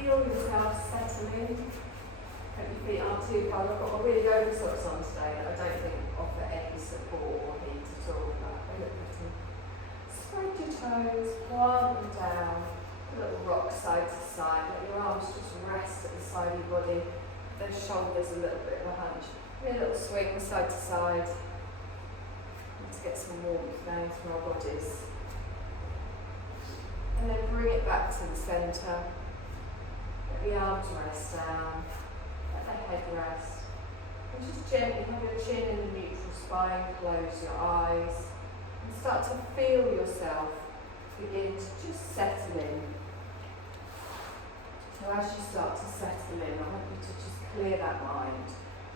feel yourself settling. Hope your feet aren't too cold. I've got my really yoga socks on today that I don't think offer any support or heat at all, but they look pretty. Spread your toes, plant them down, a little rock side to side. Let your arms just rest at the side of your body. Those shoulders a little bit of a hunch. A little swing side to side. To get some warmth going through our bodies. And then bring it back to the centre. Let the arms rest down. Let the head rest. And just gently have your chin in the neutral spine. Close your eyes. And start to feel yourself begin to just settle in. So as you start to settle in, I want you to just clear that mind.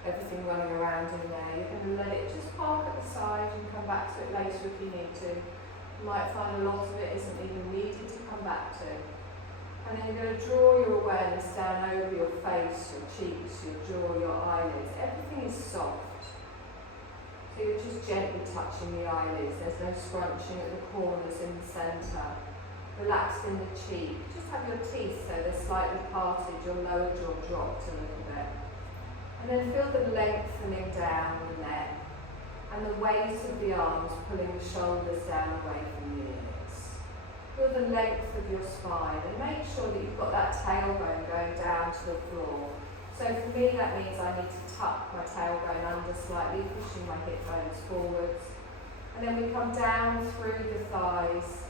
Everything running around in there, you're going to let it just park at the side and come back to it later if you need to. You might find a lot of it isn't even needed to come back to. And then you're going to draw your awareness down over your face, your cheeks, your jaw, your eyelids. Everything is soft. So you're just gently touching the eyelids. There's no scrunching at the corners in the centre. Relaxed in the cheek. Just have your teeth so they're slightly parted, your lower jaw dropped a little bit. And then feel the lengthening down the neck and the weight of the arms pulling the shoulders down away from the ears. Feel the length of your spine and make sure that you've got that tailbone going down to the floor. So for me that means I need to tuck my tailbone under slightly, pushing my hip bones forwards. And then we come down through the thighs.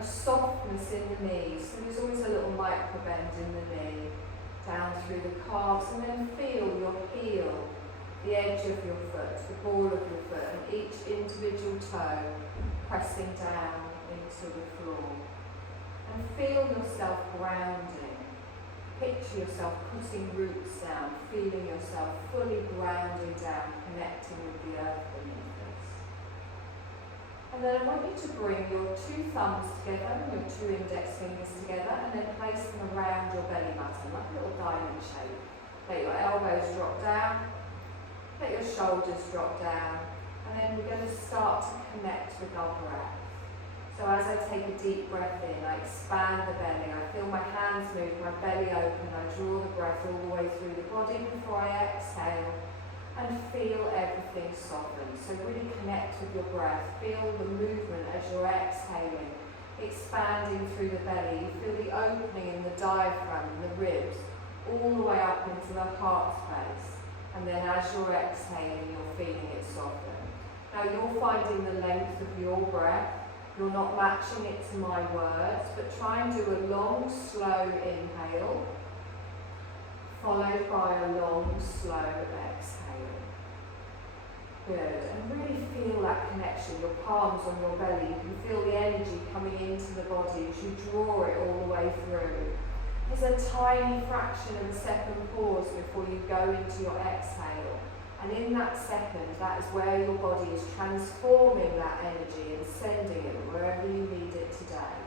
A softness in the knees, so there's always a little micro bend in the knee. Down through the calves, and then feel your heel, the edge of your foot, the ball of your foot, and each individual toe pressing down into the floor. And feel yourself grounding. Picture yourself putting roots down, feeling yourself fully grounding down, connecting with the earth beneath us. And then I want you to bring your two thumbs together, your two index fingers together, and then place them around your belly button, like a little diamond shape. Let your elbows drop down, let your shoulders drop down, and then we're going to start to connect with our breath. So as I take a deep breath in, I expand the belly, I feel my hands move, my belly open, I draw the breath all the way through the body before I exhale. And feel everything soften. So really connect with your breath. Feel the movement as you're exhaling, expanding through the belly. You feel the opening in the diaphragm and the ribs, all the way up into the heart space. And then as you're exhaling, you're feeling it soften. Now you're finding the length of your breath. You're not matching it to my words, but try and do a long, slow inhale, followed by a long, slow exhale. Good, and really feel that connection, your palms on your belly. You can feel the energy coming into the body as you draw it all the way through. There's a tiny fraction of a second pause before you go into your exhale. And in that second, that is where your body is transforming that energy and sending it wherever you need it today.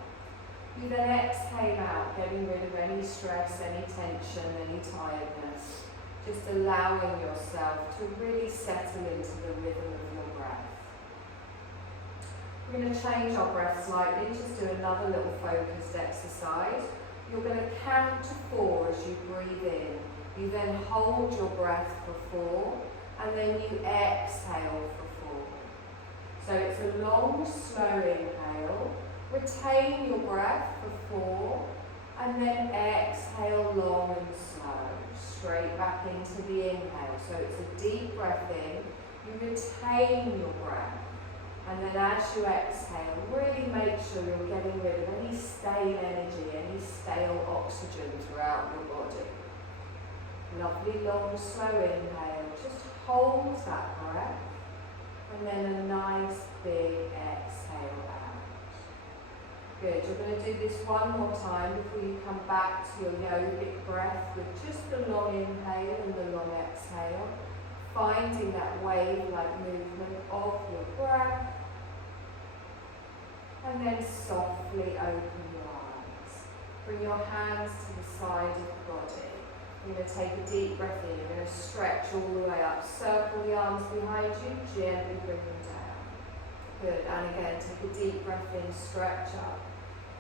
You then exhale out, getting rid of any stress, any tension, any tiredness. Just allowing yourself to really settle into the rhythm of your breath. We're going to change our breath slightly, just do another little focused exercise. You're going to count to 4 as you breathe in. You then hold your breath for 4, and then you exhale for 4. So it's a long, slow inhale. Retain your breath for 4, and then exhale long and slow. Straight back into the inhale. So it's a deep breath in, you retain your breath, and then as you exhale, really make sure you're getting rid of any stale energy, any stale oxygen throughout your body. Lovely long slow inhale, just hold that breath, and then a nice big exhale out. Good, you're going to do this one more time before you come back to your yogic breath with just the long inhale and the long exhale, finding that wave-like movement of your breath, and then softly open your eyes. Bring your hands to the side of the body. You're going to take a deep breath in, you're going to stretch all the way up, circle the arms behind you, gently bring them down. Good, and again, take a deep breath in, stretch up.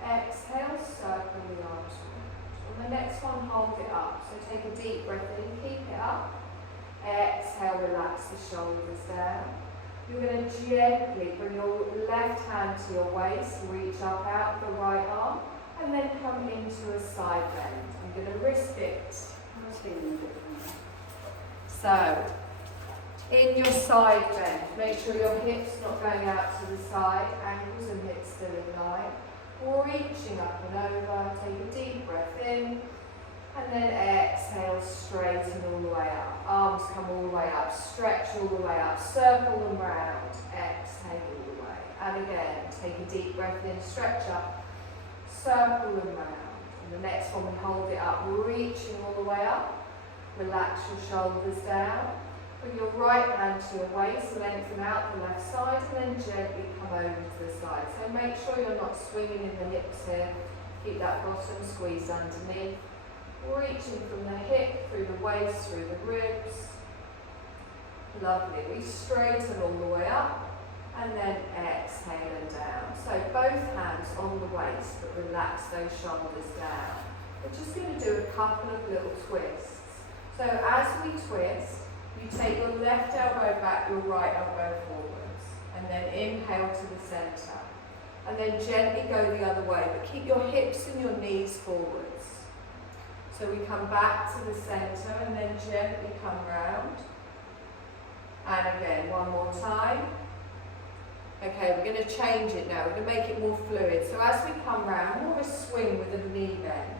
Exhale, circle the arms around. On the next one, hold it up. So take a deep breath in, keep it up. Exhale, relax the shoulders down. You're going to gently bring your left hand to your waist, reach up out the right arm, and then come into a side bend. I'm going to wrist it. So, in your side bend, make sure your hips not going out to the side, ankles and hips still in line. Reaching up and over, take a deep breath in, and then exhale, straighten all the way up. Arms come all the way up, stretch all the way up, circle them round, exhale all the way. And again, take a deep breath in, stretch up, circle them round. And the next one, we hold it up, reaching all the way up. Relax your shoulders down. Bring your right hand to your waist, lengthen out the left side, and then gently come over to the side. So make sure you're not swinging in the hips here. Keep that bottom squeezed underneath. Reaching from the hip, through the waist, through the ribs. Lovely. We straighten all the way up, and then exhale and down. So both hands on the waist, but relax those shoulders down. We're just going to do a couple of little twists. So as we twist, you take your left elbow back, your right elbow forwards, and then inhale to the centre. And then gently go the other way, but keep your hips and your knees forwards. So we come back to the centre and then gently come round. And again, one more time. Okay, we're going to change it now. We're going to make it more fluid. So as we come round, more of a swing with a knee bend.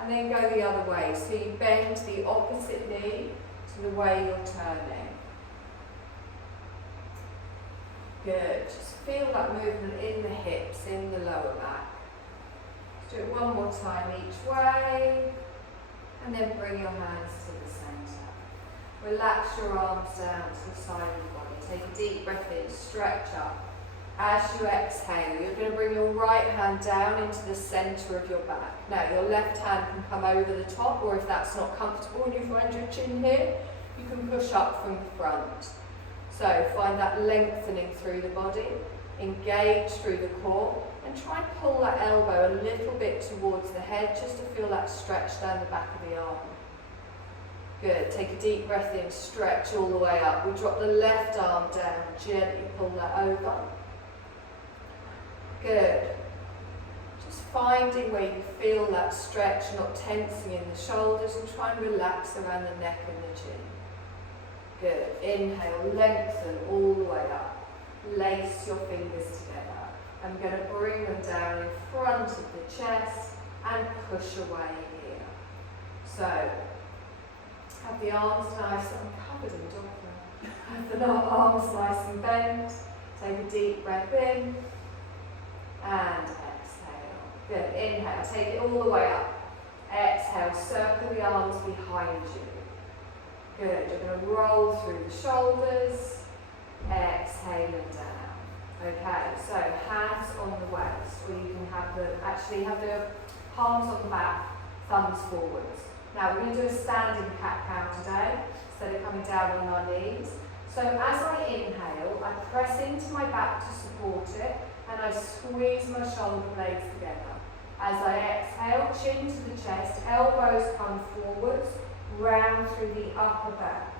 And then go the other way. So you bend the opposite knee to the way you're turning. Good. Just feel that movement in the hips, in the lower back. Let's do it one more time each way. And then bring your hands to the centre. Relax your arms down to the side of the body. Take a deep breath in, stretch up. As you exhale, you're going to bring your right hand down into the centre of your back. Now, your left hand can come over the top, or if that's not comfortable and you find your chin here, you can push up from the front. So, find that lengthening through the body, engage through the core, and try and pull that elbow a little bit towards the head, just to feel that stretch down the back of the arm. Good. Take a deep breath in, stretch all the way up. We drop the left arm down, gently pull that over. Good. Just finding where you feel that stretch, not tensing in the shoulders, and try and relax around the neck and the chin. Good. Inhale, lengthen all the way up. Lace your fingers together. I'm going to bring them down in front of the chest and push away here. So, have the arms nice, I'm covered in docker. Have the arms nice and bent. Take a deep breath in. And exhale. Good. Inhale. Take it all the way up. Exhale. Circle the arms behind you. Good. You're going to roll through the shoulders. Exhale and down. Okay. So hands on the waist, or you can have the palms on the back, thumbs forwards. Now we're going to do a standing cat-cow today instead of coming down on our knees. So as I inhale, I press into my back to support it. And I squeeze my shoulder blades together. As I exhale, chin to the chest, elbows come forwards, round through the upper back.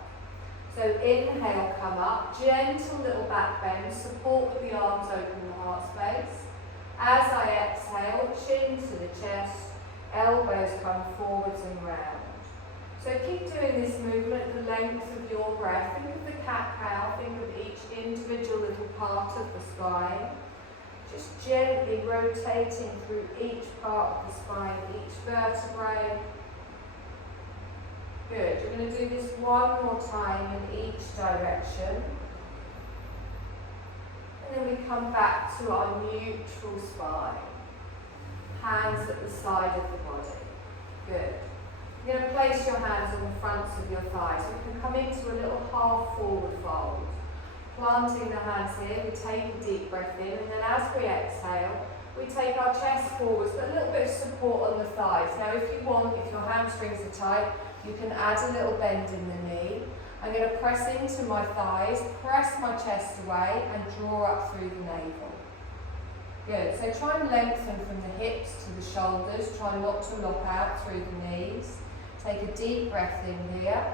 So inhale, come up, gentle little back bend, support with the arms open the heart space. As I exhale, chin to the chest, elbows come forwards and round. So keep doing this movement at the length of your breath. Think of the cat-cow, think of each individual little part of the spine. Just gently rotating through each part of the spine, each vertebrae. Good. You're going to do this one more time in each direction. And then we come back to our neutral spine. Hands at the side of the body. Good. You're going to place your hands on the fronts of your thighs. You can come into a little half forward fold. Planting the hands here, we take a deep breath in, and then as we exhale, we take our chest forwards, but a little bit of support on the thighs. Now if you want, if your hamstrings are tight, you can add a little bend in the knee. I'm going to press into my thighs, press my chest away, and draw up through the navel. Good, so try and lengthen from the hips to the shoulders, try not to lock out through the knees. Take a deep breath in here,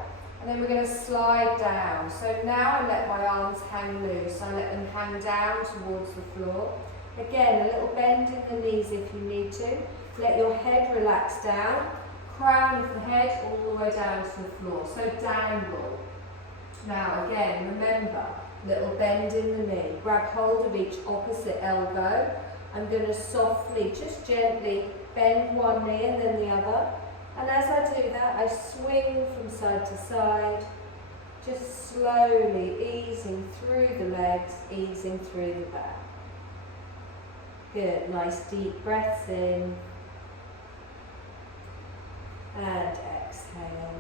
and then we're going to slide down. So now I let my arms hang loose, I let them hang down towards the floor. Again, a little bend in the knees if you need to. Let your head relax down, crown of the head all the way down to the floor, so down dog. Now again, remember, little bend in the knee. Grab hold of each opposite elbow. I'm going to softly, just gently bend one knee and then the other. And as I do that, I swing from side to side, just slowly easing through the legs, easing through the back. Good, nice deep breaths in. And exhale.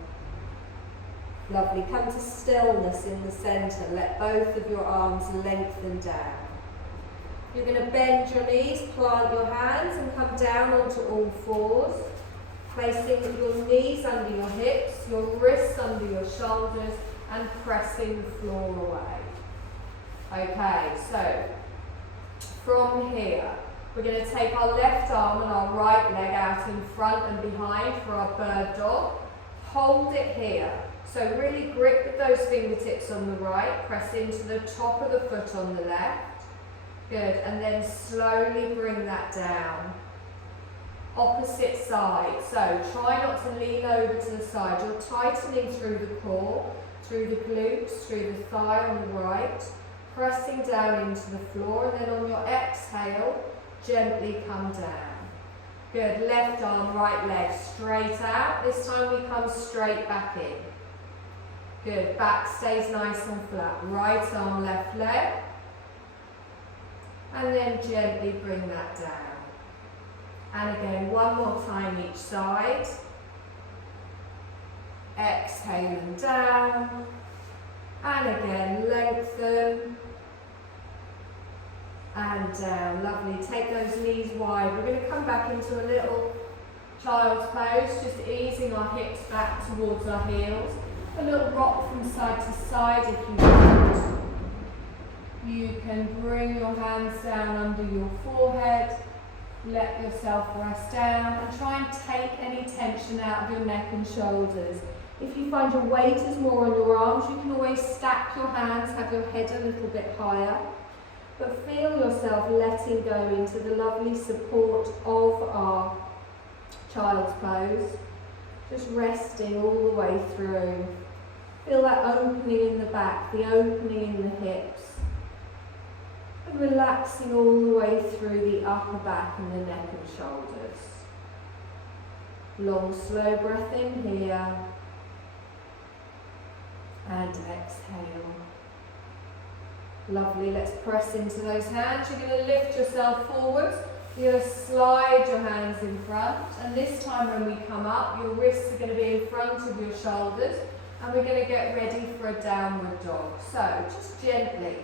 Lovely, come to stillness in the centre. Let both of your arms lengthen down. You're going to bend your knees, plant your hands and come down onto all fours. Placing your knees under your hips, your wrists under your shoulders and pressing the floor away. Okay, so from here, we're going to take our left arm and our right leg out in front and behind for our bird dog. Hold it here. So really grip with those fingertips on the right, press into the top of the foot on the left. Good, and then slowly bring that down. Opposite side, so try not to lean over to the side. You're tightening through the core, through the glutes, through the thigh on the right, pressing down into the floor, and then on your exhale, gently come down. Good, left arm, right leg, straight out. This time we come straight back in. Good, back stays nice and flat. Right arm, left leg. And then gently bring that down. And again, one more time each side. Exhaling down. And again, lengthen. And down, lovely. Take those knees wide. We're going to come back into a little child's pose, just easing our hips back towards our heels. A little rock from side to side if you want. You can bring your hands down under your forehead, let yourself rest down and try and take any tension out of your neck and shoulders. If you find your weight is more on your arms, you can always stack your hands, have your head a little bit higher. But feel yourself letting go into the lovely support of our child's pose. Just resting all the way through. Feel that opening in the back, the opening in the hips. And relaxing all the way through the upper back and the neck and shoulders. Long, slow breath in here. And exhale. Lovely, let's press into those hands. You're going to lift yourself forwards. You're going to slide your hands in front. And this time when we come up, your wrists are going to be in front of your shoulders. And we're going to get ready for a downward dog. So just gently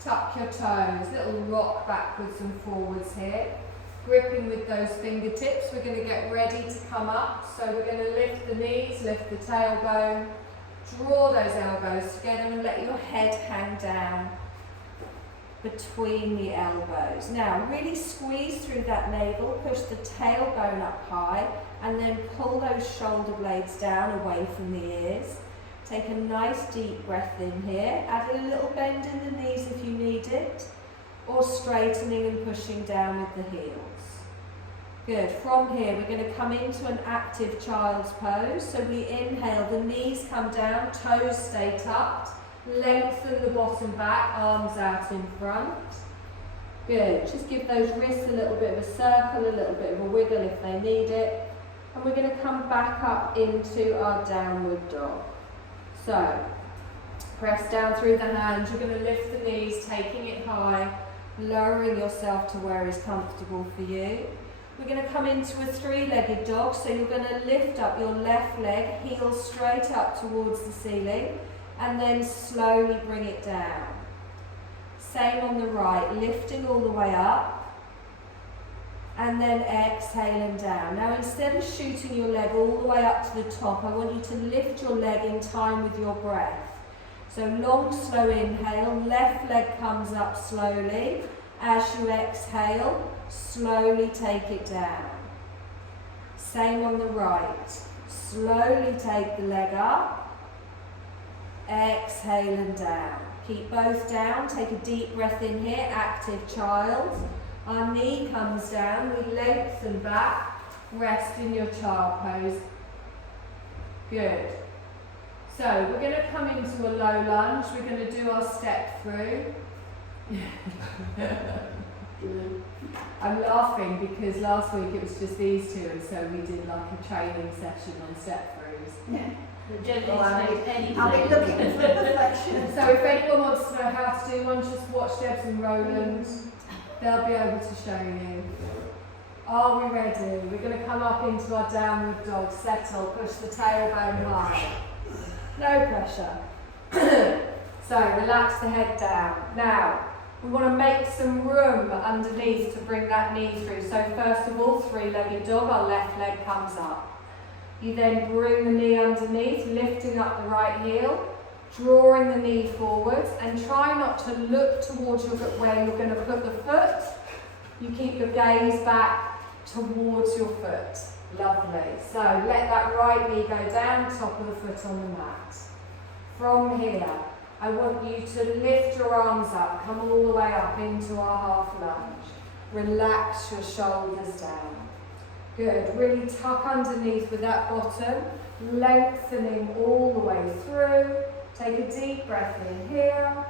tuck your toes, little rock backwards and forwards here. Gripping with those fingertips, we're going to get ready to come up. So we're going to lift the knees, lift the tailbone, draw those elbows together and let your head hang down between the elbows. Now really squeeze through that navel, push the tailbone up high and then pull those shoulder blades down away from the ears. Take a nice deep breath in here, add a little bend in the knees if you need it, or straightening and pushing down with the heels. Good, from here we're going to come into an active child's pose. So we inhale, the knees come down, toes stay tucked, lengthen the bottom back, arms out in front. Good, just give those wrists a little bit of a circle, a little bit of a wiggle if they need it. And we're going to come back up into our downward dog. So, press down through the hands, you're going to lift the knees, taking it high, lowering yourself to where is comfortable for you. We're going to come into a three-legged dog, so you're going to lift up your left leg, heels straight up towards the ceiling, and then slowly bring it down. Same on the right, lifting all the way up, and then exhaling down. Now instead of shooting your leg all the way up to the top, I want you to lift your leg in time with your breath. So long, slow inhale, left leg comes up slowly. As you exhale, slowly take it down. Same on the right. Slowly take the leg up. Exhale and down. Keep both down. Take a deep breath in here, active child. Our knee comes down, we lengthen back, rest in your child pose. Good. So we're going to come into a low lunge, we're going to do our step through. I'm laughing because last week it was just these two, and so we did like a training session on step throughs. Yeah. I'll be looking for perfection. So if anyone wants to know how to do one, just watch Debs and Roland. They'll be able to show you. Are we ready? We're going to come up into our downward dog. Settle. Push the tailbone high. No pressure. So relax the head down. Now, we want to make some room underneath to bring that knee through. So first of all, three-legged dog. Our left leg comes up. You then bring the knee underneath, lifting up the right heel, drawing the knee forwards, and try not to look towards where you're going to put the foot. You keep your gaze back towards your foot. Lovely. So let that right knee go down, top of the foot on the mat. From here, I want you to lift your arms up, come all the way up into our half lunge. Relax your shoulders down. Good. Really tuck underneath with that bottom, lengthening all the way through. Take a deep breath in here,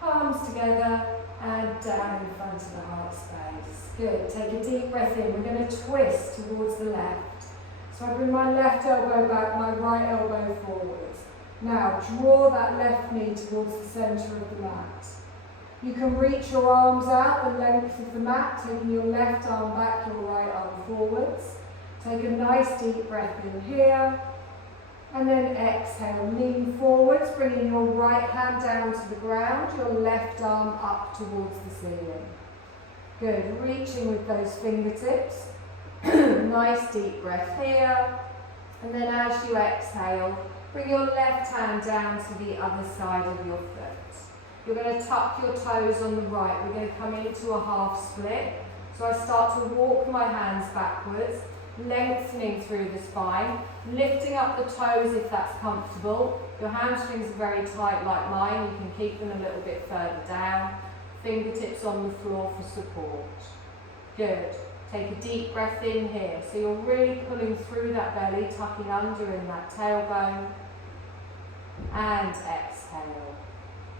palms together and down in front of the heart space. Good, take a deep breath in. We're going to twist towards the left. So I bring my left elbow back, my right elbow forwards. Now draw that left knee towards the centre of the mat. You can reach your arms out the length of the mat, taking your left arm back, your right arm forwards. Take a nice deep breath in here. And then exhale, lean forwards, bringing your right hand down to the ground, your left arm up towards the ceiling. Good, reaching with those fingertips. Nice deep breath here. And then as you exhale, bring your left hand down to the other side of your foot. You're going to tuck your toes on the right. We're going to come into a half split. So I start to walk my hands backwards, lengthening through the spine, lifting up the toes if that's comfortable. Your hamstrings are very tight like mine, you can keep them a little bit further down. Fingertips on the floor for support. Good. Take a deep breath in here. So you're really pulling through that belly, tucking under in that tailbone. And exhale.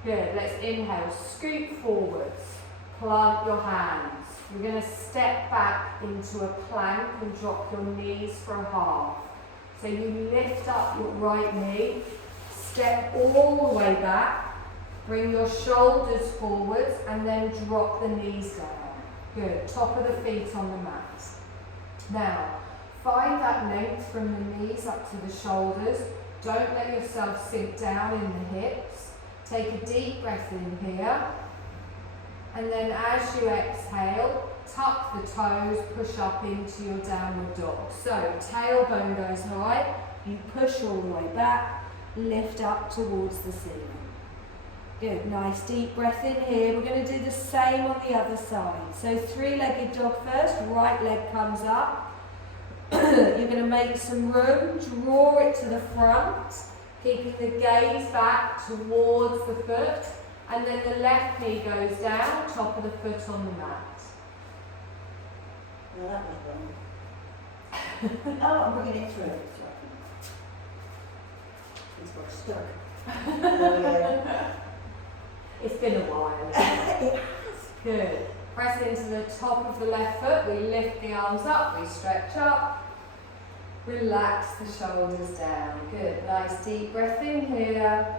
Good. Let's inhale. Scoot forwards. Plant your hands. You're going to step back into a plank and drop your knees for a half. So you lift up your right knee, step all the way back, bring your shoulders forwards and then drop the knees down. Good, top of the feet on the mat. Now, find that length from the knees up to the shoulders. Don't let yourself sink down in the hips. Take a deep breath in here. And then as you exhale, tuck the toes, push up into your downward dog. So tailbone goes high, you push all the way back, lift up towards the ceiling. Good, nice deep breath in here. We're going to do the same on the other side. So three-legged dog first, right leg comes up. You're going to make some room, draw it to the front, keeping the gaze back towards the foot. And then the left knee goes down, top of the foot on the mat. Well, that was wrong. Oh, I'm bringing it through. It's got stuck. Oh, yeah. It's been a while. It has. Good. Press into the top of the left foot. We lift the arms up, we stretch up. Relax the shoulders down. Good. Nice deep breath in here.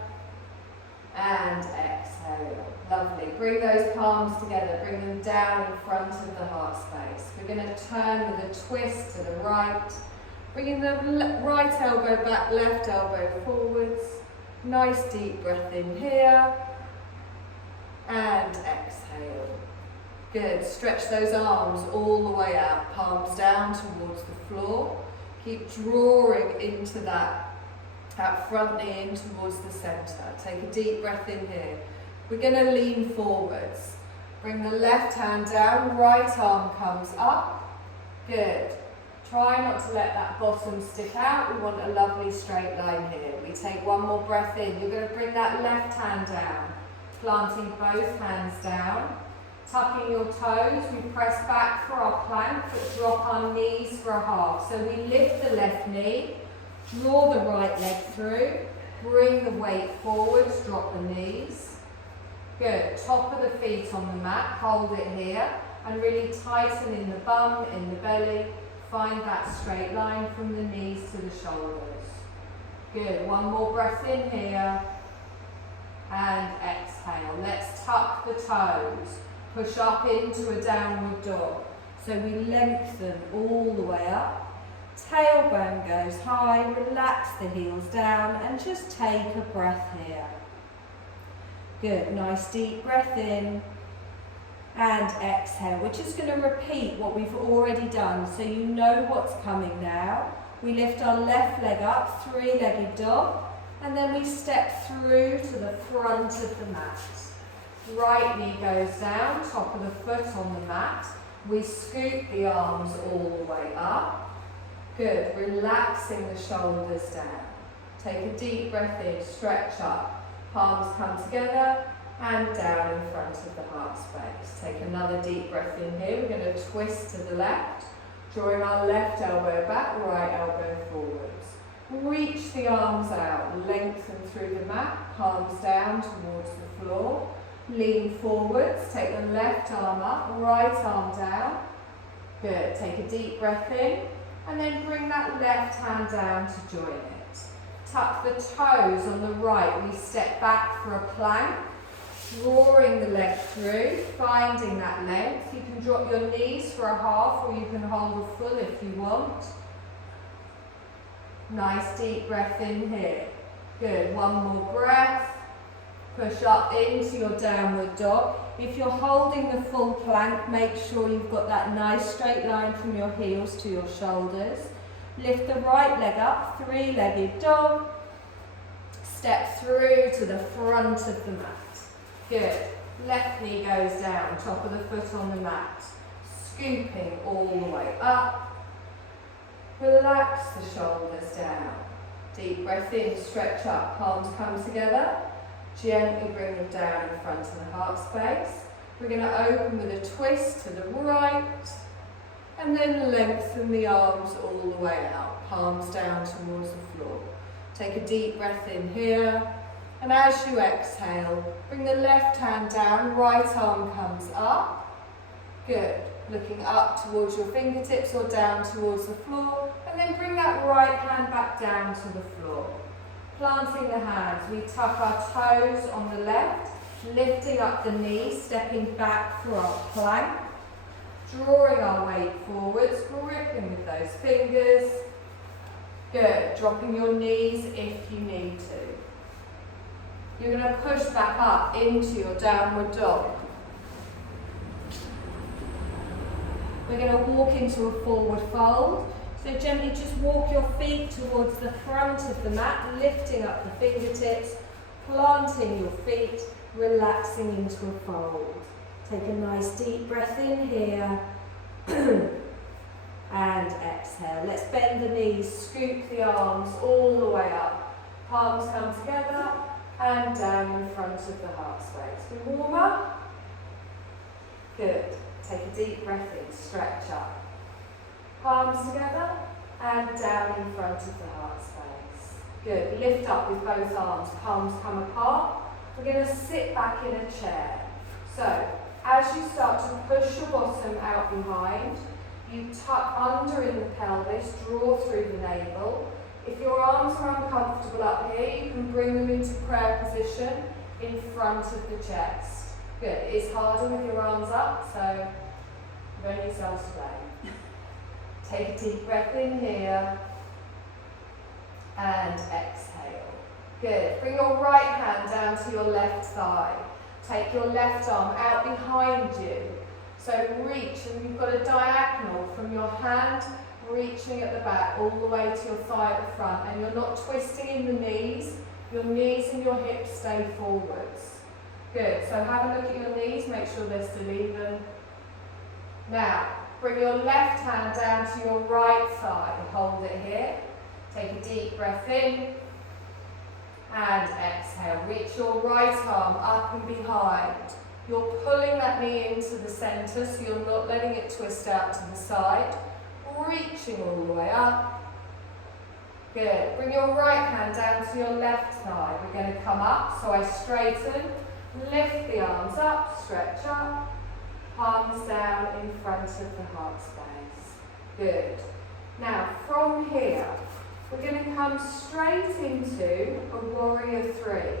And exhale. Lovely. Bring those palms together. Bring them down in front of the heart space. We're going to turn with a twist to the right. Bringing the right elbow back, left elbow forwards. Nice deep breath in here. And exhale. Good. Stretch those arms all the way out. Palms down towards the floor. Keep drawing into that front knee in towards the centre. Take a deep breath in here. We're going to lean forwards. Bring the left hand down, right arm comes up. Good. Try not to let that bottom stick out. We want a lovely straight line here. We take one more breath in. You're going to bring that left hand down, planting both hands down. Tucking your toes, we press back for our plank, but drop our knees for a half. So we lift the left knee, draw the right leg through, bring the weight forwards, drop the knees. Good, top of the feet on the mat, hold it here, and really tighten in the bum, in the belly. Find that straight line from the knees to the shoulders. Good, one more breath in here, and exhale. Let's tuck the toes. Push up into a downward dog. So we lengthen all the way up. Tailbone goes high, relax the heels down and just take a breath here. Good, nice deep breath in and exhale. We're just going to repeat what we've already done so you know what's coming now. We lift our left leg up, three-legged dog, and then we step through to the front of the mat. Right knee goes down, top of the foot on the mat. We scoop the arms all the way up. Good, relaxing the shoulders down. Take a deep breath in, stretch up. Palms come together and down in front of the heart space. Take another deep breath in here. We're going to twist to the left, drawing our left elbow back, right elbow forwards. Reach the arms out, lengthen through the mat, palms down towards the floor. Lean forwards, take the left arm up, right arm down. Good, take a deep breath in and then bring that left hand down to join it. Tuck the toes on the right, we step back for a plank, drawing the leg through, finding that length. You can drop your knees for a half or you can hold a full if you want. Nice deep breath in here. Good, one more breath. Push up into your downward dog. If you're holding the full plank, make sure you've got that nice straight line from your heels to your shoulders. Lift the right leg up, three-legged dog. Step through to the front of the mat. Good. Left knee goes down, top of the foot on the mat. Scooping all the way up. Relax the shoulders down. Deep breath in, stretch up, palms come together. Gently bring them down in front of the heart space. We're going to open with a twist to the right and then lengthen the arms all the way out, palms down towards the floor. Take a deep breath in here and as you exhale, bring the left hand down, right arm comes up. Good. Looking up towards your fingertips or down towards the floor and then bring that right hand back down to the floor. Planting the hands, we tuck our toes on the left, lifting up the knees, stepping back for our plank, drawing our weight forwards, gripping with those fingers. Good, dropping your knees if you need to. You're going to push back up into your downward dog. We're going to walk into a forward fold. So gently just walk your feet towards the front of the mat, lifting up the fingertips, planting your feet, relaxing into a fold. Take a nice deep breath in here and exhale. Let's bend the knees, scoop the arms all the way up. Palms come together and down in front of the heart space. We warm up. Good. Take a deep breath in, stretch up. Palms together and down in front of the heart space. Good. Lift up with both arms, palms come apart. We're going to sit back in a chair. So, as you start to push your bottom out behind, you tuck under in the pelvis, draw through the navel. If your arms are uncomfortable up here, you can bring them into prayer position in front of the chest. Good. It's harder with your arms up, so ready yourselves to play. Take a deep breath in here and exhale. Good. Bring your right hand down to your left thigh. Take your left arm out behind you. So reach, and you've got a diagonal from your hand reaching at the back all the way to your thigh at the front, and you're not twisting in the knees. Your knees and your hips stay forwards. Good, so have a look at your knees, make sure they're still even. Now, bring your left hand down to your right thigh, hold it here. Take a deep breath in and exhale. Reach your right arm up and behind. You're pulling that knee into the centre, so you're not letting it twist out to the side. Reaching all the way up. Good. Bring your right hand down to your left thigh. We're going to come up, so I straighten, lift the arms up, stretch up, palms down in front of the heart space. Good. Now, from here, we're going to come straight into a warrior three.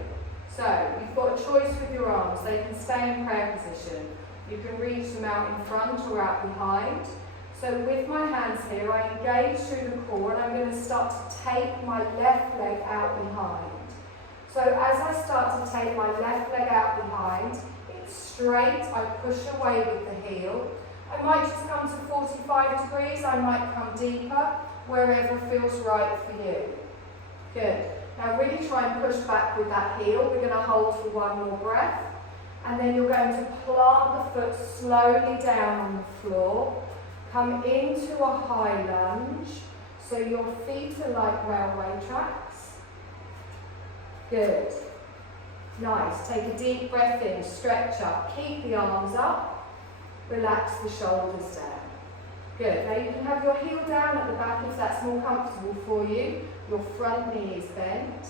So, you've got a choice with your arms. They can stay in prayer position. You can reach them out in front or out behind. So with my hands here, I engage through the core and I'm going to start to take my left leg out behind. So as I start to take my left leg out behind, it's straight, I push away with the heel. I might just come to 45 degrees, I might come deeper, wherever feels right for you. Good. Now really try and push back with that heel. We're going to hold for one more breath. And then you're going to plant the foot slowly down on the floor. Come into a high lunge, so your feet are like railway tracks. Good. Nice. Take a deep breath in, stretch up, keep the arms up, relax the shoulders down. Good. Now you can have your heel down at the back if that's more comfortable for you. Your front knee is bent.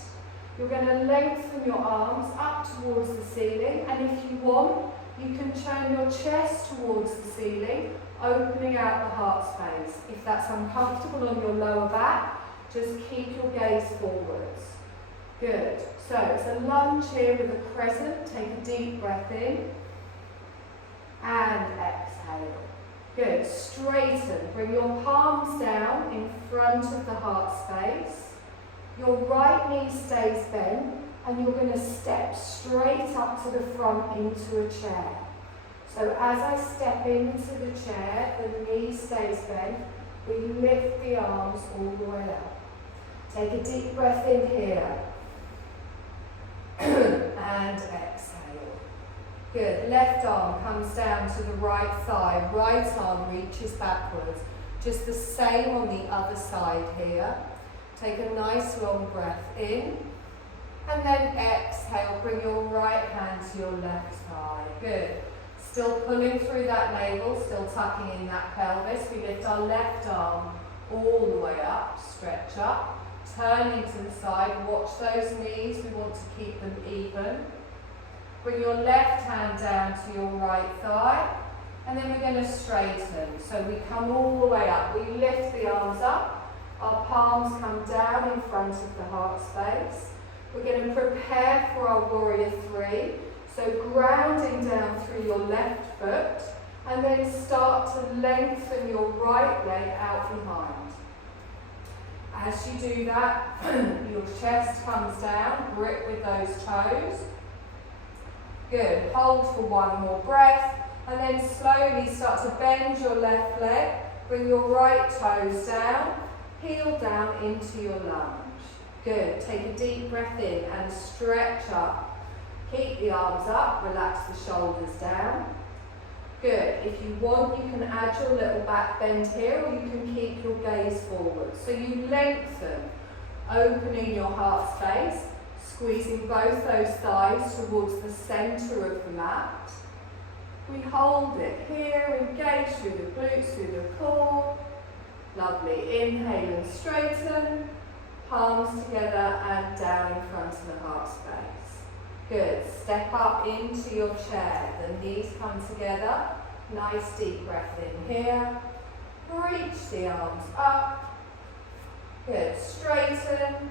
You're going to lengthen your arms up towards the ceiling, and if you want, you can turn your chest towards the ceiling, opening out the heart space. If that's uncomfortable on your lower back, just keep your gaze forwards. Good. So it's a lunge here with a crescent. Take a deep breath in and exhale. Good. Straighten. Bring your palms down in front of the heart space. Your right knee stays bent and you're going to step straight up to the front into a chair. So as I step into the chair, the knee stays bent, we lift the arms all the way up. Take a deep breath in here. And exhale. Good. Left arm comes down to the right thigh. Right arm reaches backwards. Just the same on the other side here. Take a nice long breath in. And then exhale. Bring your right hand to your left thigh. Good. Still pulling through that navel, still tucking in that pelvis. We lift our left arm all the way up, stretch up, turning to the side, watch those knees, we want to keep them even. Bring your left hand down to your right thigh, and then we're going to straighten. So we come all the way up, we lift the arms up, our palms come down in front of the heart space. We're going to prepare for our warrior three. So grounding down through your left foot, and then start to lengthen your right leg out behind. As you do that, your chest comes down, grip with those toes. Good. Hold for one more breath, and then slowly start to bend your left leg, bring your right toes down, heel down into your lunge. Good. Take a deep breath in and stretch up. Keep the arms up, relax the shoulders down. Good. If you want, you can add your little back bend here, or you can keep your gaze forward. So you lengthen, opening your heart space, squeezing both those thighs towards the centre of the mat. We hold it here, engage through the glutes, through the core. Lovely. Inhale and straighten, palms together and down in front of the heart space. Good. Step up into your chair. The knees come together. Nice deep breath in here. Reach the arms up. Good. Straighten.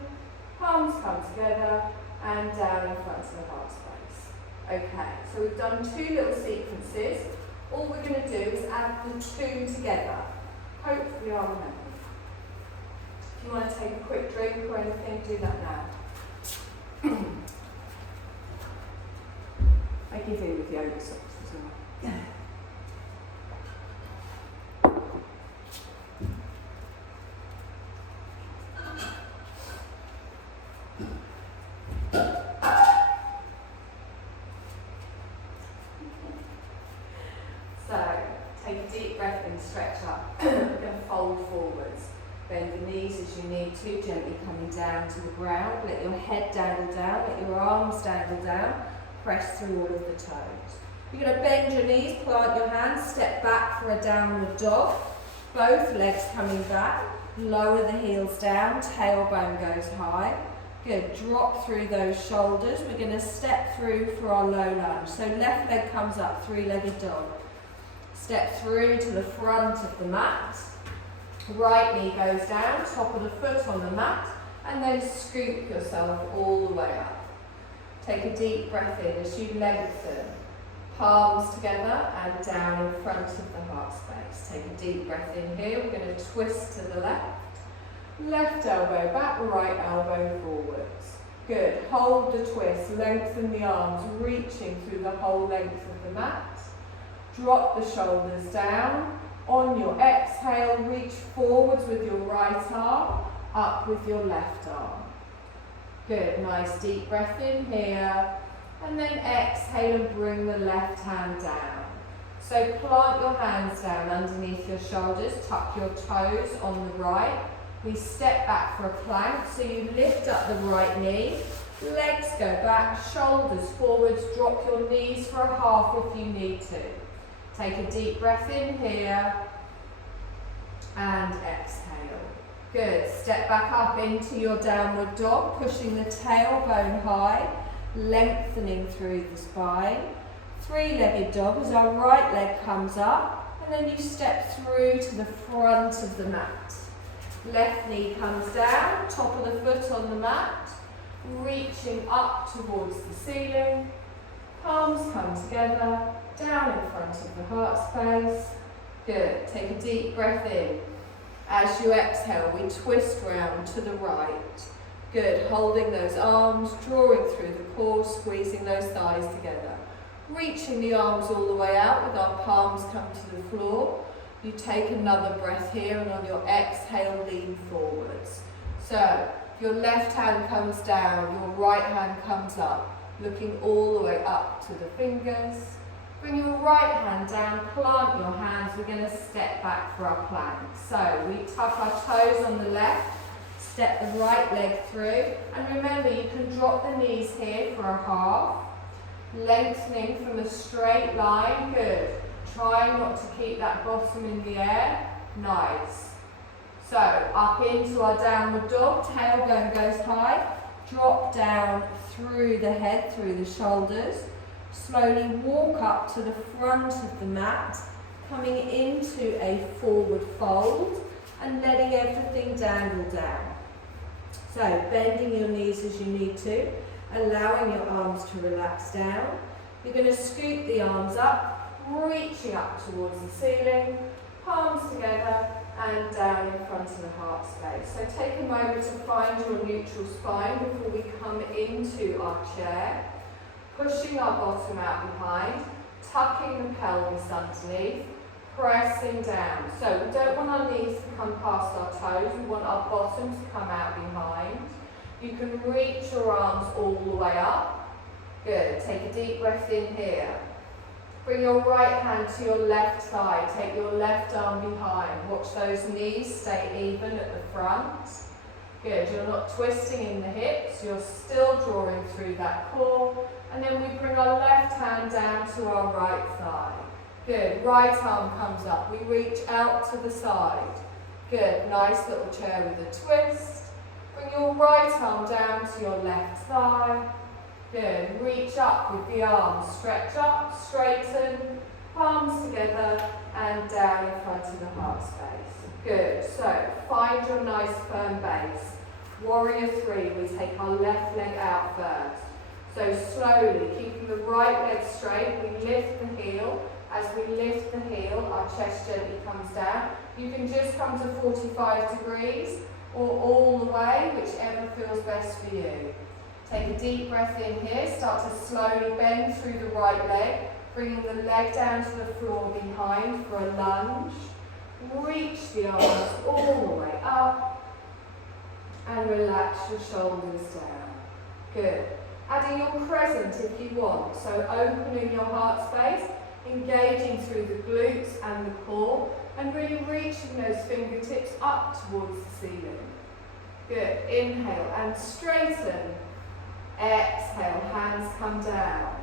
Palms come together and down in front of the heart space. Okay, so we've done two little sequences. All we're going to do is add the two together. Hopefully I'll remember. If you want to take a quick drink or anything, do that now. I give in with yoga socks as well. fold forwards. Bend the knees as you need to, gently coming down to the ground. Let your head dangle down, let your arms dangle down. Press through all of the toes. You're going to bend your knees, plant your hands, step back for a downward dog. Both legs coming back. Lower the heels down, tailbone goes high. Good, drop through those shoulders. We're going to step through for our low lunge. So left leg comes up, three-legged dog. Step through to the front of the mat. Right knee goes down, top of the foot on the mat, and then scoop yourself all the way up. Take a deep breath in as you lengthen. Palms together and down in front of the heart space. Take a deep breath in here. We're going to twist to the left. Left elbow back, right elbow forwards. Good. Hold the twist. Lengthen the arms, reaching through the whole length of the mat. Drop the shoulders down. On your exhale, reach forwards with your right arm, up with your left arm. Good. Nice deep breath in here. And then exhale and bring the left hand down. So plant your hands down underneath your shoulders, tuck your toes on the right. We step back for a plank, so you lift up the right knee, legs go back, shoulders forwards, drop your knees for a half if you need to. Take a deep breath in here and exhale. Good, step back up into your downward dog, pushing the tailbone high, lengthening through the spine. Three-legged dog as our right leg comes up, and then you step through to the front of the mat. Left knee comes down, top of the foot on the mat, reaching up towards the ceiling. Palms come together, down in front of the heart space. Good, take a deep breath in. As you exhale, we twist round to the right. Good, holding those arms, drawing through the core, squeezing those thighs together. Reaching the arms all the way out with our palms come to the floor. You take another breath here, and on your exhale, lean forwards. So, your left hand comes down, your right hand comes up, looking all the way up to the fingers. Bring your right hand down, plant your hands. We're going to step back for our plank. So, we tuck our toes on the left, step the right leg through, and remember you can drop the knees here for a half, lengthening from a straight line. Good. Try not to keep that bottom in the air. Nice. So up into our downward dog, tailbone goes high, drop down through the head, through the shoulders, slowly walk up to the front of the mat, coming into a forward fold and letting everything dangle down. So bending your knees as you need to, allowing your arms to relax down. You're going to scoop the arms up, reaching up towards the ceiling, palms together and down in front of the heart space. So take a moment to find your neutral spine before we come into our chair. Pushing our bottom out behind, tucking the pelvis underneath, pressing down. So we don't want our knees to come past our toes, we want our bottom to come out behind. You can reach your arms all the way up. Good, take a deep breath in here. Bring your right hand to your left thigh, take your left arm behind. Watch those knees stay even at the front. Good, you're not twisting in the hips, you're still drawing through that core. And then we bring our left hand down to our right thigh. Good, right arm comes up, we reach out to the side. Good, nice little chair with a twist. Bring your right arm down to your left thigh. Good, reach up with the arms, stretch up, straighten, palms together and down in front of the heart space. Good, so find your nice firm base. Warrior 3, we take our left leg out first. So slowly, keeping the right leg straight, we lift the heel. As we lift the heel, our chest gently comes down. You can just come to 45 degrees or all the way, whichever feels best for you. Take a deep breath in here, start to slowly bend through the right leg, bringing the leg down to the floor behind for a lunge. Reach the arms all the way up and relax your shoulders down. Good. Adding your crescent if you want, so opening your heart space, engaging through the glutes and the core, And really reaching those fingertips up towards the ceiling. Good. Inhale and straighten. Exhale, hands come down.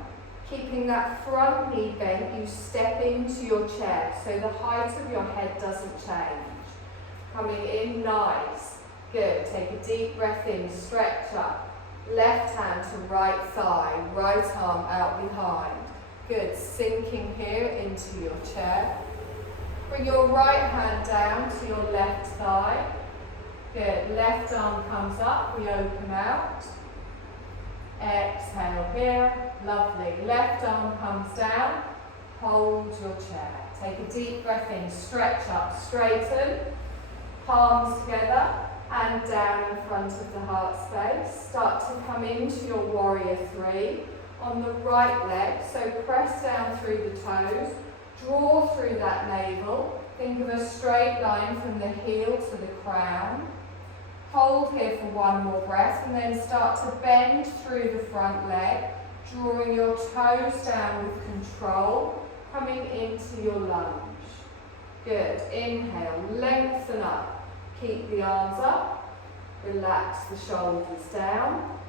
Keeping that front knee bent, you step into your chair so the height of your head doesn't change. Coming in nice. Good. Take a deep breath in, stretch up. Left hand to right thigh, right arm out behind. Good. Sinking here into your chair. Bring your right hand down to your left thigh. Good. Left arm comes up, we open out. Exhale here. Lovely. Left arm comes down. Hold your chair. Take a deep breath in, stretch up, straighten. Palms together and down in front of the heart space. Start to come into your warrior three on the right leg. So press down through the toes. Draw through that navel. Think of a straight line from the heel to the crown. Hold here for one more breath and then start to bend through the front leg, drawing your toes down with control, coming into your lunge. Good. Inhale, lengthen up. Keep the arms up. Relax the shoulders down.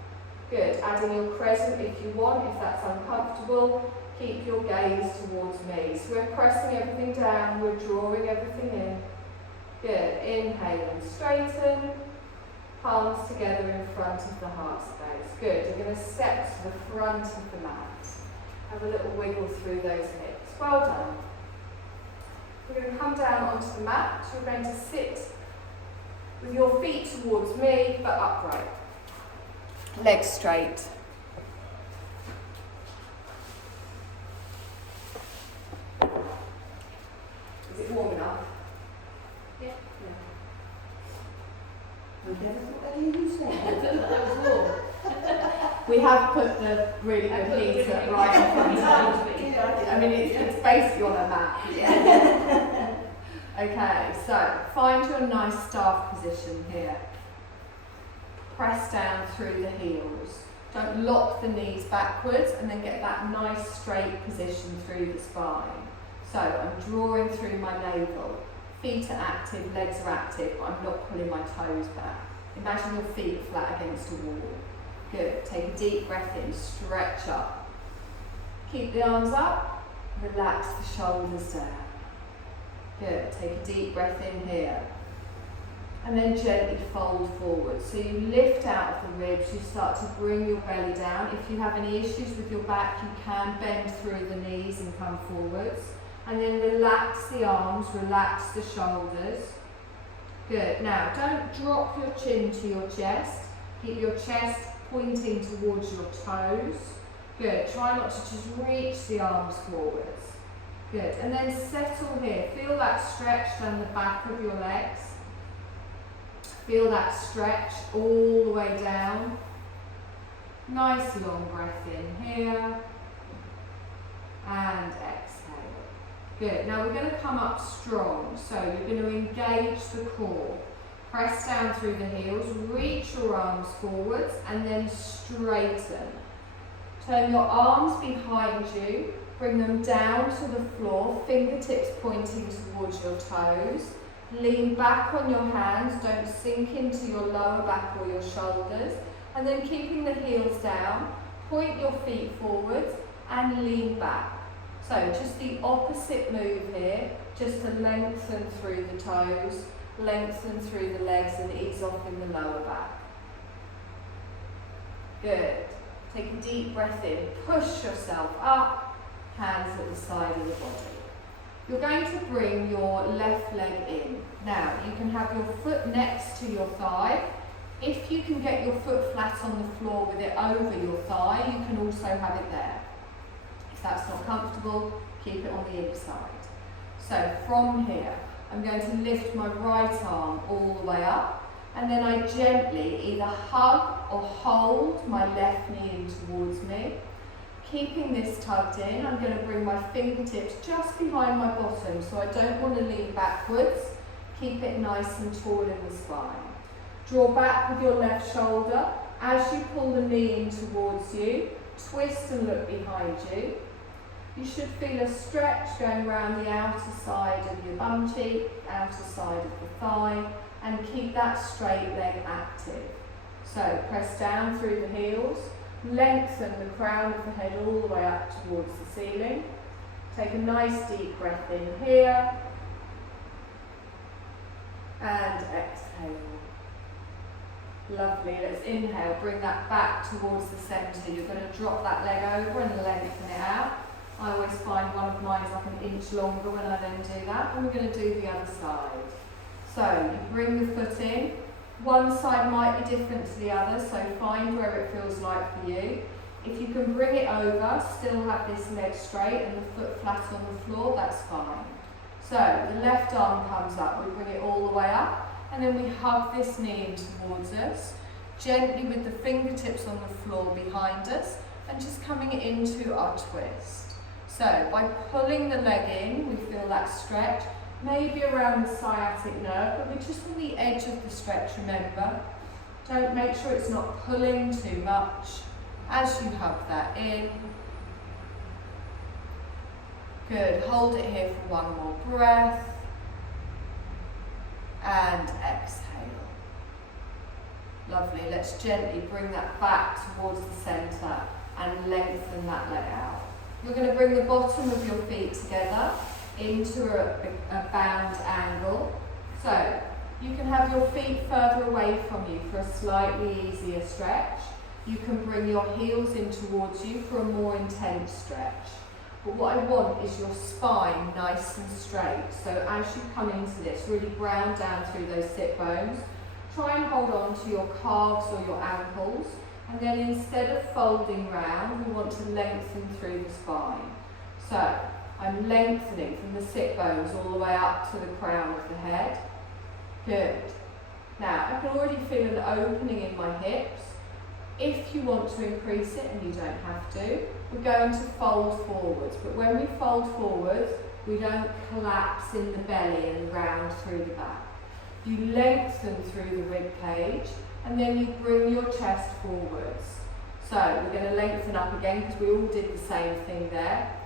Good. Adding your crescent if you want, if that's uncomfortable. Keep your gaze towards me. So we're pressing everything down, we're drawing everything in. Good. Inhale and straighten. Palms together in front of the heart space. Good. You're going to step to the front of the mat. Have a little wiggle through those hips. Well done. We're going to come down onto the mat. You're going to sit with your feet towards me, but upright. Legs straight. Is it warm enough? Yeah. I never thought any of you said That was warm. We have put the really good heater right in front of you. I mean, it's basically on a mat. Yeah. Okay, so find your nice staff position here. Press down through the heels. Don't lock the knees backwards and then get that nice straight position through the spine. So I'm drawing through my navel. Feet are active, legs are active, but I'm not pulling my toes back. Imagine your feet flat against a wall. Good. Take a deep breath in, stretch up. Keep the arms up, relax the shoulders down. Good. Take a deep breath in here. And then gently fold forward. So you lift out of the ribs, you start to bring your belly down. If you have any issues with your back, you can bend through the knees and come forwards. And then relax the arms, relax the shoulders. Good. Now, don't drop your chin to your chest. Keep your chest pointing towards your toes. Good. Try not to just reach the arms forwards. Good. And then settle here. Feel that stretch down the back of your legs. Feel that stretch all the way down. Nice long breath in here. And exhale. Good. Now we're going to come up strong. So you're going to engage the core. Press down through the heels. Reach your arms forwards and then straighten. Turn your arms behind you. Bring them down to the floor. Fingertips pointing towards your toes. Lean back on your hands, don't sink into your lower back or your shoulders. And then keeping the heels down, point your feet forwards and lean back. So just the opposite move here, just to lengthen through the toes, lengthen through the legs and ease off in the lower back. Good. Take a deep breath in, push yourself up, hands at the side of the body. You're going to bring your left leg in. Now, you can have your foot next to your thigh. If you can get your foot flat on the floor with it over your thigh, you can also have it there. If that's not comfortable, keep it on the inside. So from here, I'm going to lift my right arm all the way up, and then I gently either hug or hold my left knee in towards me. Keeping this tugged in, I'm going to bring my fingertips just behind my bottom, so I don't want to lean backwards. Keep it nice and tall in the spine. Draw back with your left shoulder. As you pull the knee in towards you, twist and look behind you. You should feel a stretch going around the outer side of your bum cheek, outer side of the thigh, and keep that straight leg active. So press down through the heels, lengthen the crown of the head all the way up towards the ceiling. Take a nice deep breath in here, and exhale. Lovely, let's inhale, bring that back towards the centre. You're going to drop that leg over and lengthen it out. I always find one of mine is like an inch longer when I then do that. And we're going to do the other side. So you bring the foot in. One side might be different to the other, so find where it feels like for you. If you can bring it over, still have this leg straight and the foot flat on the floor, that's fine. So the left arm comes up, we bring it all the way up, and then we hug this knee in towards us, gently with the fingertips on the floor behind us, and just coming into our twist. So by pulling the leg in, we feel that stretch, maybe around the sciatic nerve, but we're just on the edge of the stretch, remember. Don't make sure it's not pulling too much as you hug that in. Good, hold it here for one more breath. And exhale. Lovely, let's gently bring that back towards the centre and lengthen that leg out. You're going to bring the bottom of your feet together into a bound angle. So you can have your feet further away from you for a slightly easier stretch. You can bring your heels in towards you for a more intense stretch. But what I want is your spine nice and straight. So as you come into this, really ground down through those sit bones. Try and hold on to your calves or your ankles. And then instead of folding round, we want to lengthen through the spine. So I'm lengthening from the sit bones all the way up to the crown of the head. Good. Now, I can already feel an opening in my hips. If you want to increase it, and you don't have to, we're going to fold forwards. But when we fold forwards, we don't collapse in the belly and round through the back. You lengthen through the rib cage, and then you bring your chest forwards. So we're going to lengthen up again because we all did the same thing there.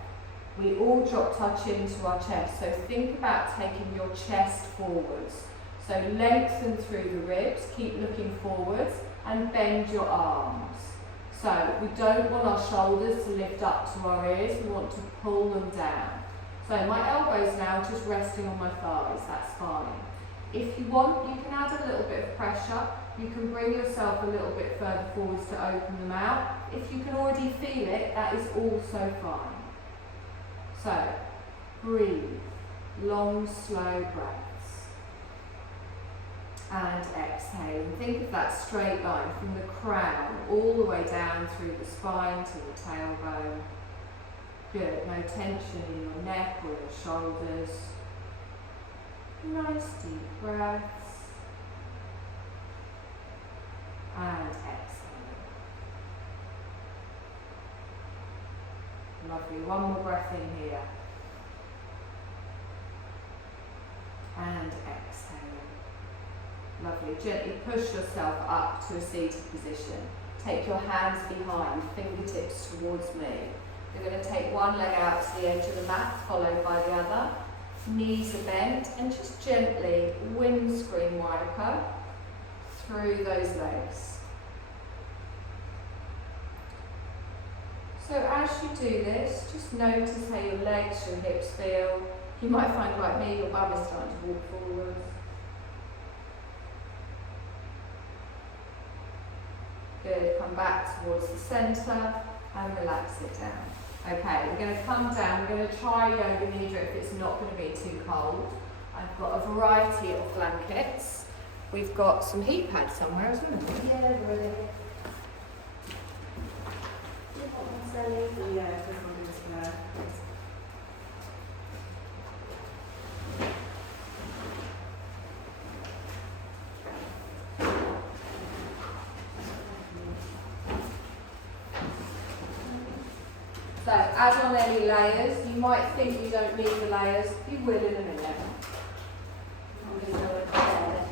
We all drop touch into our chest. So think about taking your chest forwards. So lengthen through the ribs, keep looking forwards, and bend your arms. So we don't want our shoulders to lift up to our ears, we want to pull them down. So my elbows now just resting on my thighs, that's fine. If you want, you can add a little bit of pressure. You can bring yourself a little bit further forwards to open them out. If you can already feel it, that is also fine. So, breathe, long, slow breaths. And exhale. And think of that straight line from the crown all the way down through the spine to the tailbone. Good, no tension in your neck or your shoulders. Nice deep breaths. And exhale. Lovely, one more breath in here. And exhale. Lovely, gently push yourself up to a seated position. Take your hands behind, fingertips towards me. You're going to take one leg out to the edge of the mat, followed by the other. Knees are bent, and just gently windscreen wiper through those legs. So as you do this, just notice how your legs, your hips feel. You might find, like me, your bum is starting to walk forwards. Good, come back towards the centre and relax it down. Okay, we're going to come down, we're going to try yoga nidra if it's not going to be too cold. I've got a variety of blankets. We've got some heat pads somewhere, isn't there? Yeah, really. You want one, Sally? Yeah, this one is there. So add on any layers. You might think you don't need the layers. You will in a minute. I'm going to go over there.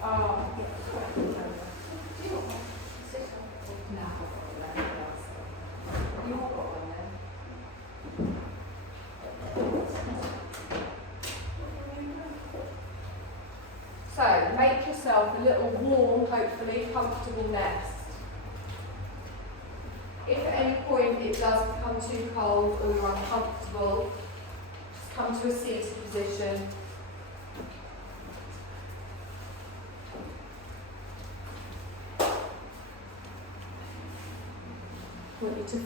Oh, you have got one then. So make yourself a little warm, hopefully comfortable nest. If at any point it does become too cold or you're uncomfortable, just come to a seated position. I want you to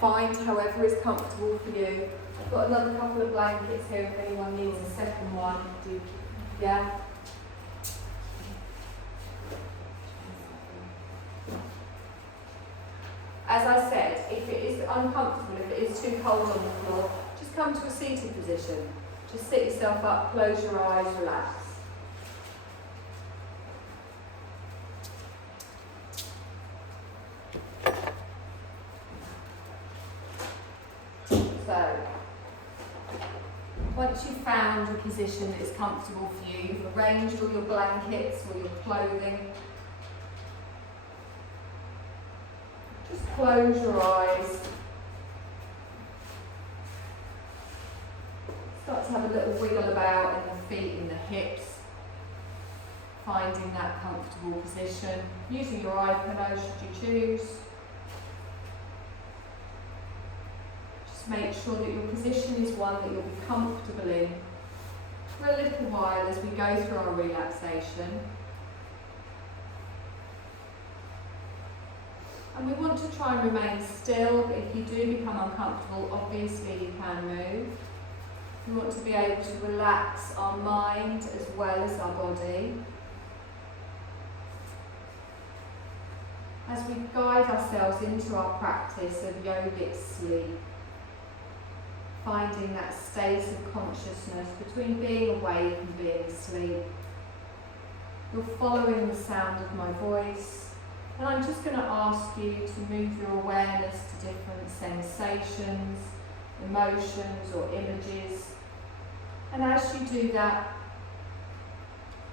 find however is comfortable for you. I've got another couple of blankets here if anyone needs a second one. Yeah? As I said, if it is uncomfortable, if it is too cold on the floor, just come to a seated position. Just sit yourself up, close your eyes, relax. So, once you've found a position that is comfortable for you, you've arranged all your blankets or your clothing, just close your eyes. Start to have a little wiggle about in the feet and the hips, finding that comfortable position, using your eye pillow should you choose. Just make sure that your position is one that you'll be comfortable in for a little while as we go through our relaxation. And we want to try and remain still, but if you do become uncomfortable, obviously you can move. We want to be able to relax our mind as well as our body. As we guide ourselves into our practice of yogic sleep, finding that state of consciousness between being awake and being asleep. You're following the sound of my voice, and I'm just going to ask you to move your awareness to different sensations, emotions or images. And as you do that,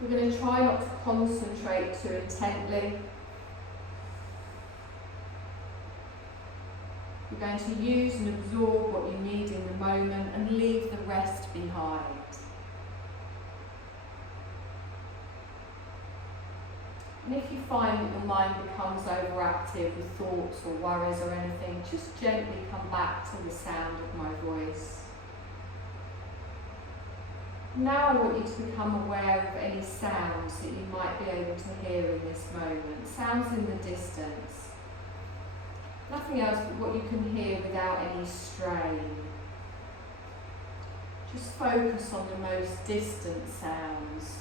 we're going to try not to concentrate too intently. You're going to use and absorb what you need in the moment and leave the rest behind. And if you find that your mind becomes overactive with thoughts or worries or anything, just gently come back to the sound of my voice. Now I want you to become aware of any sounds that you might be able to hear in this moment. Sounds in the distance. Nothing else but what you can hear without any strain. Just focus on the most distant sounds.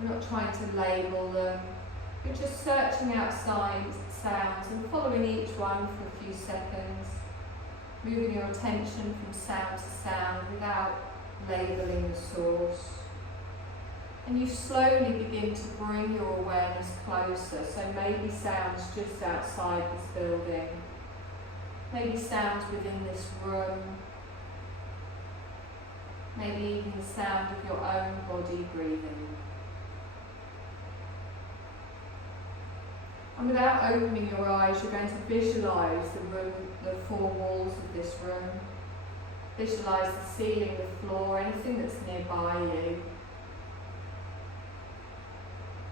We're not trying to label them. We're just searching out sounds and following each one for a few seconds. Moving your attention from sound to sound without labelling the source. And you slowly begin to bring your awareness closer, so maybe sounds just outside this building, maybe sounds within this room, maybe even the sound of your own body breathing. And without opening your eyes, you're going to visualise the room, the four walls of this room. Visualise the ceiling, the floor, anything that's nearby you.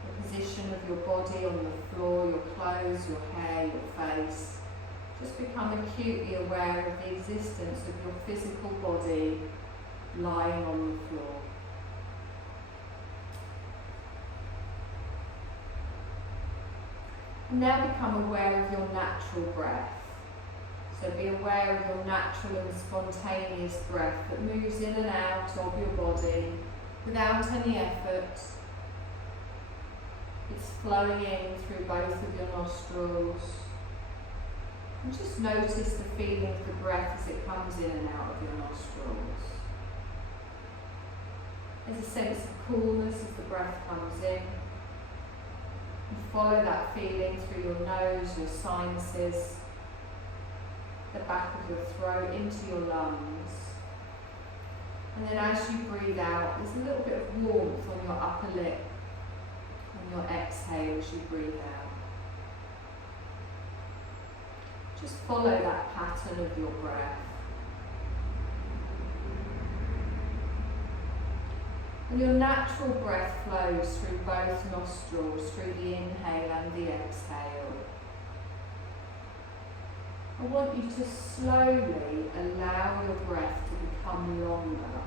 The position of your body on the floor, your clothes, your hair, your face. Just become acutely aware of the existence of your physical body lying on the floor. And now become aware of your natural breath. So be aware of your natural and spontaneous breath that moves in and out of your body without any effort. It's flowing in through both of your nostrils. And just notice the feeling of the breath as it comes in and out of your nostrils. There's a sense of coolness as the breath comes in. And follow that feeling through your nose, your sinuses, the back of your throat, into your lungs. And then as you breathe out, there's a little bit of warmth on your upper lip, on your exhale as you breathe out. Just follow that pattern of your breath. And your natural breath flows through both nostrils, through the inhale and the exhale. I want you to slowly allow your breath to become longer.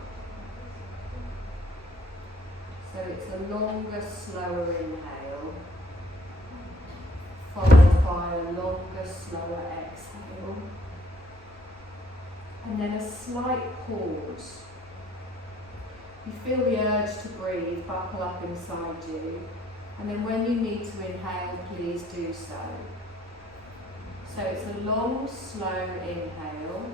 So it's a longer, slower inhale, followed by a longer, slower exhale. And then a slight pause. You feel the urge to breathe buckle up inside you, and then when you need to inhale, please do so. So it's a long, slow inhale,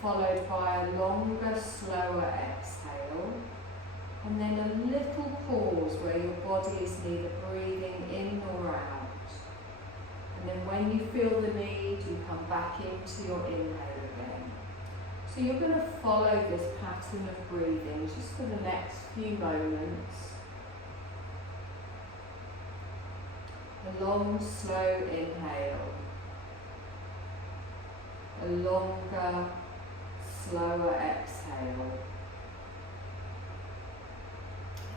followed by a longer, slower exhale, and then a little pause where your body is neither breathing in nor out. And then when you feel the need, you come back into your inhale again. So you're going to follow this pattern of breathing just for the next few moments. A long, slow inhale. A longer, slower exhale.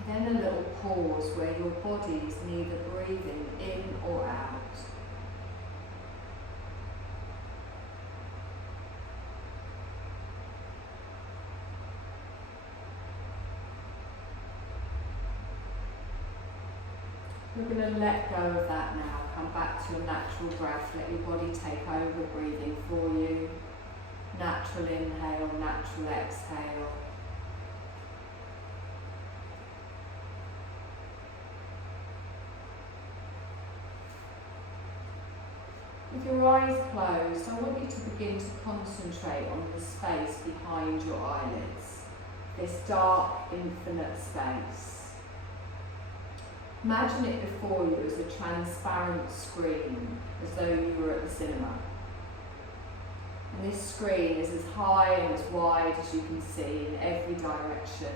And then a little pause where your body is neither breathing in or out. We're going to let go of that now. Come back to your natural breath. Let your body take over breathing for you. Natural inhale, natural exhale. With your eyes closed, I want you to begin to concentrate on the space behind your eyelids. This dark, infinite space. Imagine it before you as a transparent screen, as though you were at the cinema. And this screen is as high and as wide as you can see in every direction.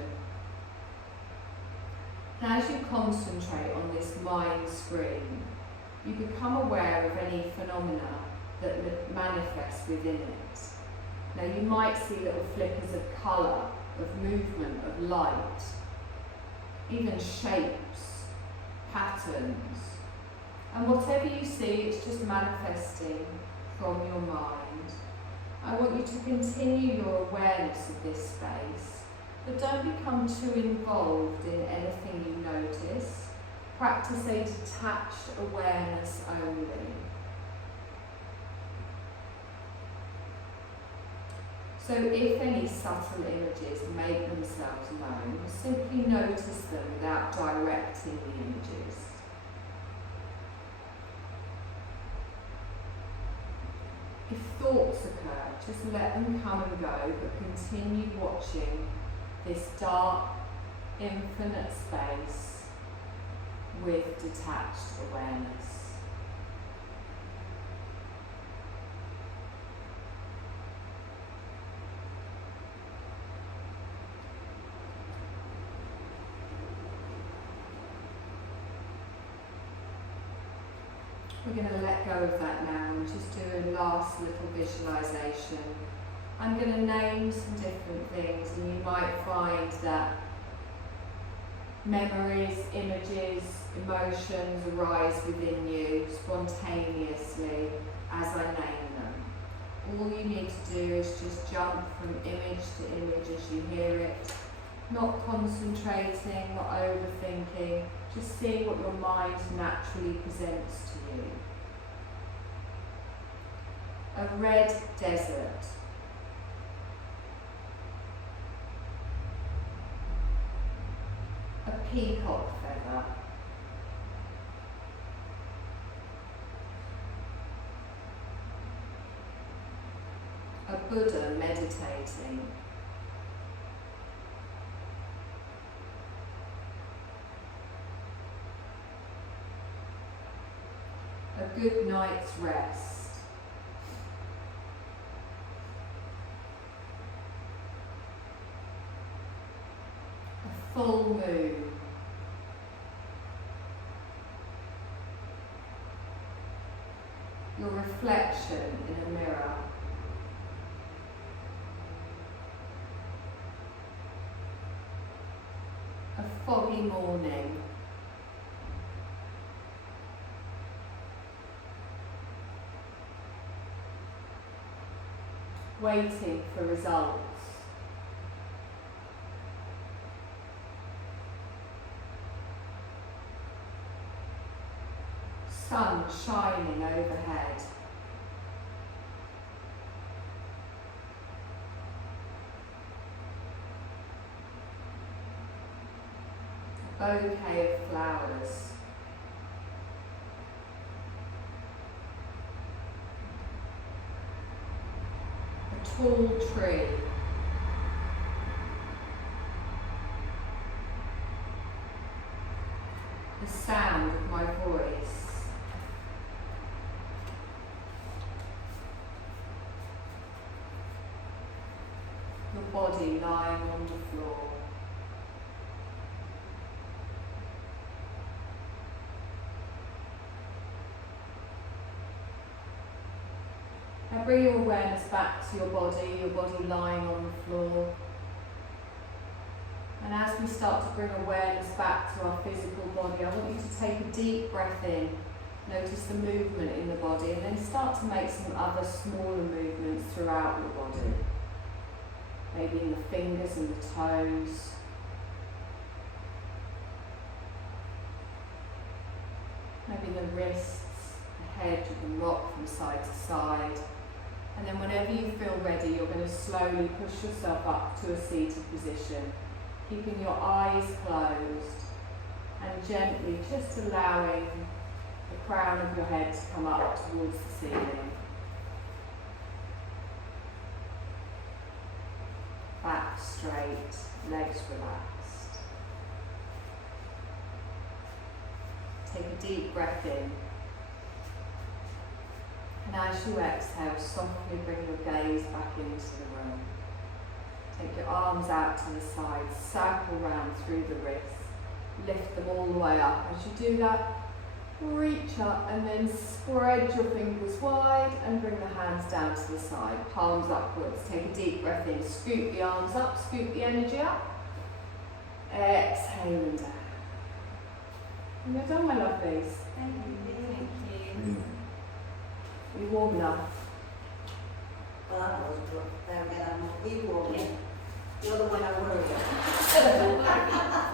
And as you concentrate on this mind screen, you become aware of any phenomena that manifest within it. Now you might see little flickers of colour, of movement, of light, even shapes, patterns, and whatever you see, it's just manifesting from your mind. I want you to continue your awareness of this space, but don't become too involved in anything you notice. Practice a detached awareness only. So if any subtle images make themselves known, simply notice them without directing the images. If thoughts occur, just let them come and go, but continue watching this dark, infinite space with detached awareness. We're going to let go of that now and just do a last little visualization. I'm going to name some different things, and you might find that memories, images, emotions arise within you spontaneously as I name them. All you need to do is just jump from image to image as you hear it, not concentrating, not overthinking, just seeing what your mind naturally presents to you. A red desert. A peacock feather. A Buddha meditating. A good night's rest. A full moon. Your reflection in a mirror. a foggy morning. Waiting for results. Sun shining overhead. A bouquet of flowers. A tall tree. The sound of my voice. Your body lying on the floor. Now bring your awareness back to your body lying on the floor. And as we start to bring awareness back to our physical body, I want you to take a deep breath in. Notice the movement in the body, and then start to make some other smaller movements throughout your body. Maybe in the fingers and the toes. Maybe the wrists, the head, you can rock from side to side. And then whenever you feel ready, you're going to slowly push yourself up to a seated position, keeping your eyes closed and gently just allowing the crown of your head to come up towards the ceiling. Back straight, legs relaxed. Take a deep breath in. And as you exhale, softly bring your gaze back into the room. Take your arms out to the side, circle round through the wrists, lift them all the way up. As you do that, reach up and then spread your fingers wide and bring the hands down to the side, palms upwards. Take a deep breath in, scoop the arms up, scoop the energy up. Exhale and down. And you're done, my lovelies. Thank you. You warm enough? Well, that was good. There we go. You warm. You're the one I worry about.